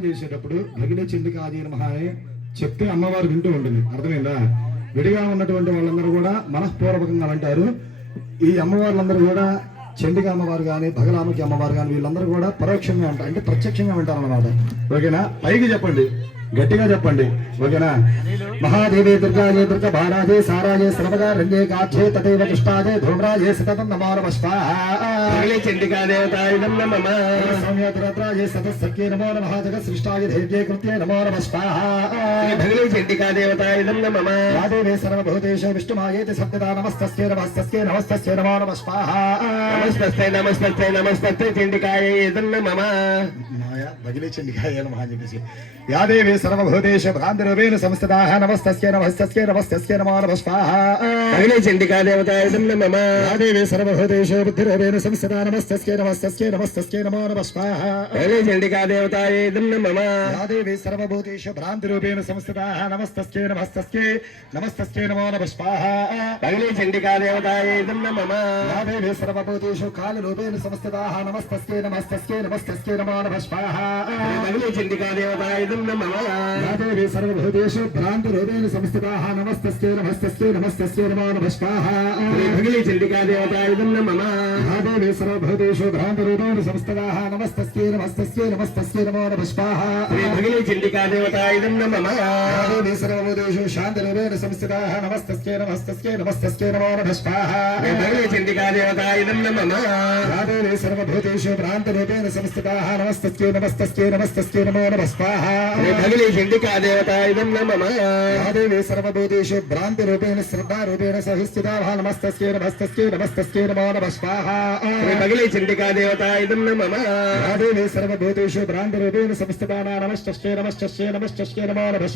జపం చేసేటప్పుడు భగిన చండికాది నమః అని చెప్తే అమ్మవారు వింటూ ఉంటుంది. అర్థమైందా? విడిగా ఉన్నటువంటి వాళ్ళందరూ కూడా మనఃపూర్వకంగా అంటారు. ఈ అమ్మవార్లందరూ కూడా చండిక అమ్మవారు కానీ భగలాముఖి అమ్మవారు కానీ వీళ్ళందరూ కూడా పరోక్షంగా ఉంటారు, అంటే ప్రత్యక్షంగా ఉంటారు అన్నమాట. ఓకేనా? పైకి చెప్పండి, గట్టిగా చెప్పండి. ఓకేనా? మహాదేవి దుర్గాజే దుర్గ బాలాజే సారాజే సర్వగా రంగే కాక్షే తదేవ కృష్ణాజే ధూమ్రాజే సతతం నమో నమః చండికా దేవతాయ నమః సౌమ్యద్రత్రాజే సతస్సఖ్యే నమో నమః జగత్సృష్టాయ ధైర్యే కృత్యే నమో నమః భగవే చండికా దేవతాయ నమః యాదేవే సర్వభూతేషు విష్ణుమాయేతి సత్యదా నమస్తస్యై నమస్తస్యై నమస్తస్యై నమో నమః నమస్తస్యై నమస్తస్యై నమస్తస్యై చండికాయై నమః భగిని చండికాయ నమః అని చెప్పేసి యాదేవే సర్వభూతేషు భ్రాంతిరూపేణ సంస్థితాః నమస్తస్యై నమస్తస్యై నమస్తస్యై నమో నమః భగవే చండికా దేవతాయ నమః యాదేవే సర్వభూతేషు బుద్ధిరూపేణ సంస్థితా నమస్తస్యై నమస్తస్యై నమస్తస్యై నమో నమః భగవే చండికా దేవతాయ నమః యాదేవే సర్వభూతేషు భ్రాంతిరూపేణ సంస్థితాః నమస్తస్యై నమస్తస్యై నమస్తస్యై నమో నమః భగవే చండికా దేవతాయ నమః యాదేవే సర్వభూతేషు కాలరూపేణ సంస్థితాః నమస్తస్యై నమస్తస్యై నమస్తస్యై నమో నమః భగవే చండికా దేవతాయ నమః యాదేవే సర్వభూతేషు భ్రాంతిరూపేణ సంస్థితాః నమస్తస్యై నమస్తస్యై నమస్తస్యై నమో నమః భగవే చండికా దేవతాయ నమః యాదేవే సర్వభూతేషు భ్రాంతిరూపేణ సంస్థితాః నమస్తస్యై నమస్తస్యై నమస్తస్యై నమో నమః భగవే చండికా దేవతాయ నమః యాదేవే సర్వభూతేషు శాంతిరూపేణ సంస్థితాః నమస్తస్యై నమస్తస్యై నమస్తస్యై నమో నమః భగవే చండికా దేవతాయ నమః యాదేవే సర్వభూతేషు భ్రాంతిరూపేణ సంస్థితాః నమస్తస్యై నమస్తస్యై నమస్తస్యై నమో నమః భగవే చండికా దేవతాయ నమః యాదేవే సర్వభూతేషు భ్రాంతిరూపేణ శ్రద్ధారూపేణ సహిస్థితాః నమస్తస్యై నమస్తస్యై నమస్తస్యై నమో నమః భగవే చండికా దేవతాయ నమః యాదేవే సర్వభూతేషు భ్రాంతిరూపేణ సంస్థితాః నమస్తస్యై నమస్తస్యై నమస్తస్యై నమో నమః